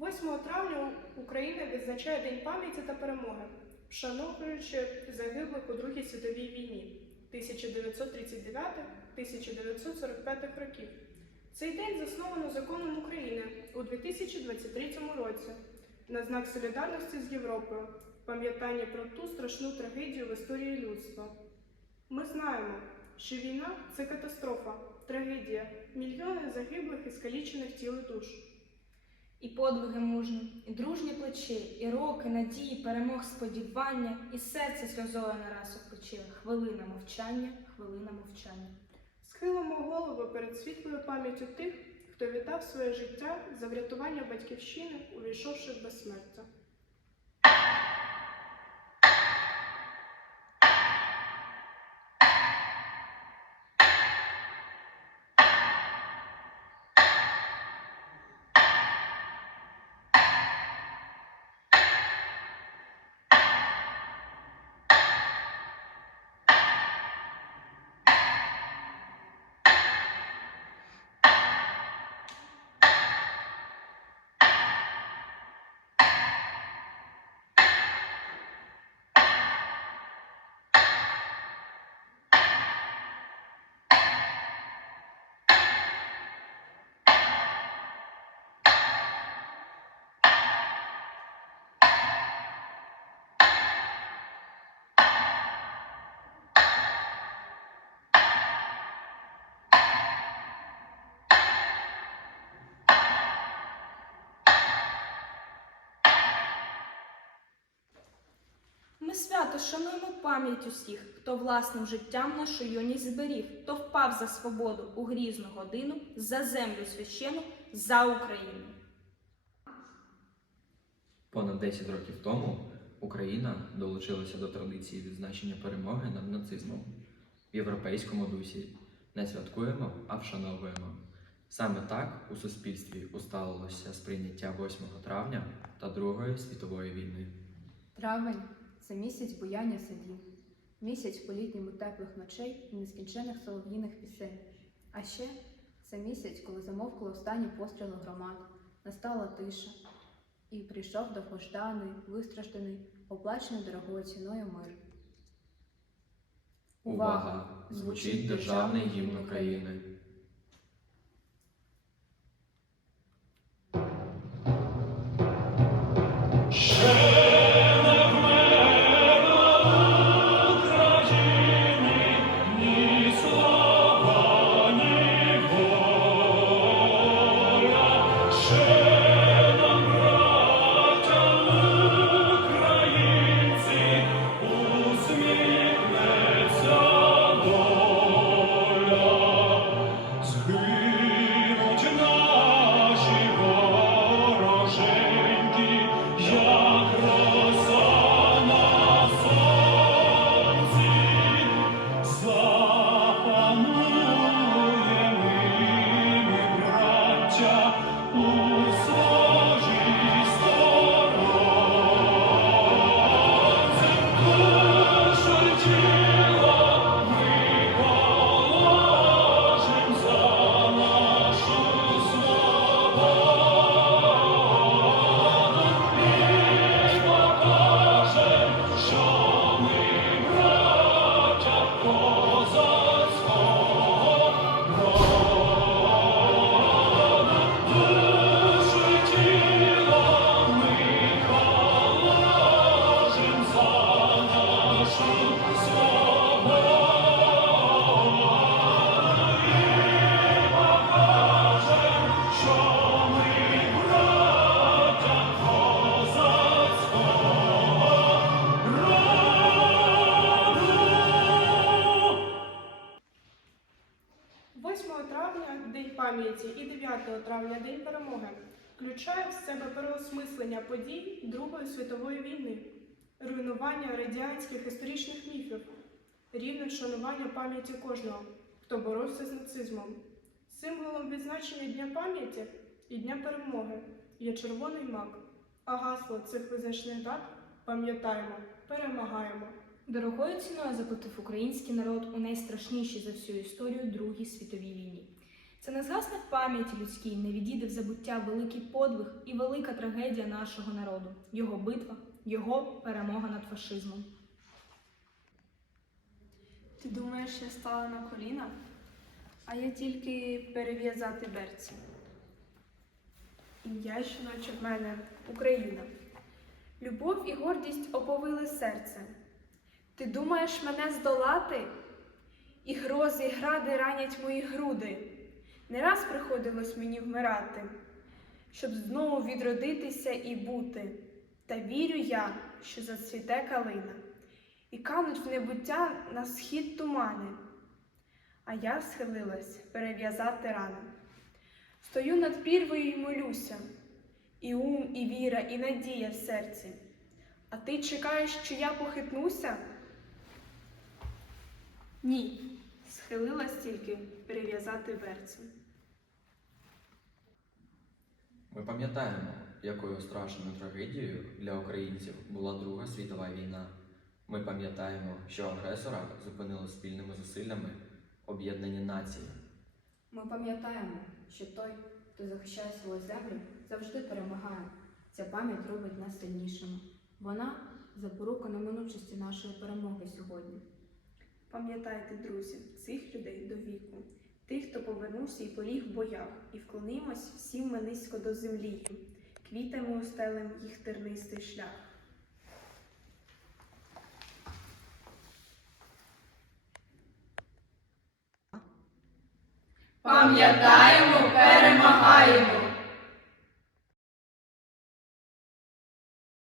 8 травня Україна відзначає День пам'яті та перемоги, вшановуючи загиблих у Другій світовій війні 1939-1945 років. Цей день засновано законом України у 2023 році на знак солідарності з Європою, пам'ятання про ту страшну трагедію в історії людства. Ми знаємо, що війна це катастрофа, трагедія, мільйони загиблих і скалічених тіл і душ. І подвиги мужні, і дружні плечі, і роки, надії, перемог, сподівання, і серце сльозою нараз опочило. Хвилина мовчання, хвилина мовчання. Схилимо голову перед світлою пам'яттю тих, хто віддав своє життя за врятування батьківщини, увійшовши в безсмертя. Свято шануємо пам'ять усіх, хто власним життям нашу юність зберіг, хто впав за свободу у грізну годину, за землю священу, за Україну. Понад 10 років тому Україна долучилася до традиції відзначення перемоги над нацизмом в європейському дусі. Не святкуємо, а вшановуємо. Саме так у суспільстві усталилося сприйняття 8 травня та Другої світової війни. Травень це місяць буяння садів, місяць по-літньому теплих ночей і нескінчених солов'їних пісень. А ще це місяць, коли замовкли останні постріли громад, настала тиша, і прийшов довгожданий, вистражданий, оплачений дорогою ціною мир. Увага! Звучить державний гімн України. Згинуть пам'яті і 9 травня День перемоги включає в себе переосмислення подій Другої світової війни, руйнування радянських історичних міфів, рівне вшанування пам'яті кожного, хто боровся з нацизмом. Символом відзначення Дня пам'яті і Дня перемоги є червоний мак, а гасло цих визначних дат пам'ятаємо, перемагаємо. Дорогою ціною заплатив український народ у найстрашнішій за всю історію Другій світовій війні. Це не згасне пам'яті людській, не відійде в забуття великий подвиг і велика трагедія нашого народу, його битва, його перемога над фашизмом. Ти думаєш, я стала на коліна? А я тільки перев'язати берці. Ім'я, що наче в мене Україна. Любов і гордість оповили серце. Ти думаєш мене здолати? І грози, і гради ранять мої груди. Не раз приходилось мені вмирати, щоб знову відродитися і бути. Та вірю я, що зацвіте калина, і кануть в небуття на схід тумани. А я схилилась перев'язати рани. Стою над прірвою й молюся, і ум, і віра, і надія в серці. А ти чекаєш, що я похитнуся? Ні, схилилась тільки перев'язати берці. Ми пам'ятаємо, якою страшною трагедією для українців була Друга світова війна. Ми пам'ятаємо, що агресора зупинили спільними зусиллями об'єднані нації. Ми пам'ятаємо, що той, хто захищає свою землю, завжди перемагає. Ця пам'ять робить нас сильнішими. Вона запорука неминучості нашої перемоги сьогодні. Пам'ятайте, друзі, цих людей до віку, тих, хто повернувся і поліг в боях, і вклонимось всім ми низько до землі, квітами устелем їх тернистий шлях. Пам'ятаємо, перемагаємо!